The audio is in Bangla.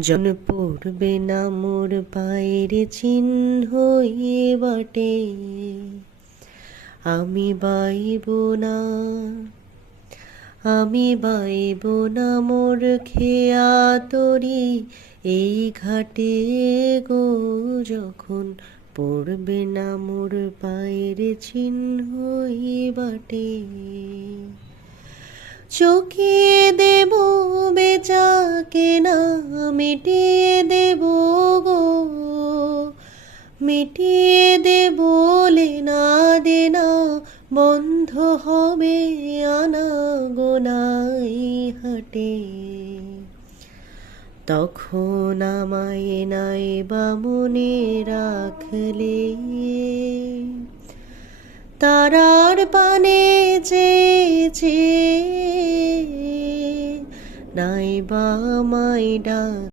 জন পড়বে না মোর পায়ের চিহ্ন এ বাটে, আমি বাইব না, আমি বাইব না মোর খেয়া তরি এই ঘাটে গো। যখন পড়বে না মোর পায়ের চিহ্ন এ বাটে, চকিয়ে দেব বেচাকে না, মিটিয়ে দেব গো, মিটিয়ে দেব লেনা দেনা, বন্ধ হবে আনা গোনাই হাটে। তখন আমায় নাই বা মনে রাখলে, তারার পানে চেয়েছে, নাই বা আমায় ডাক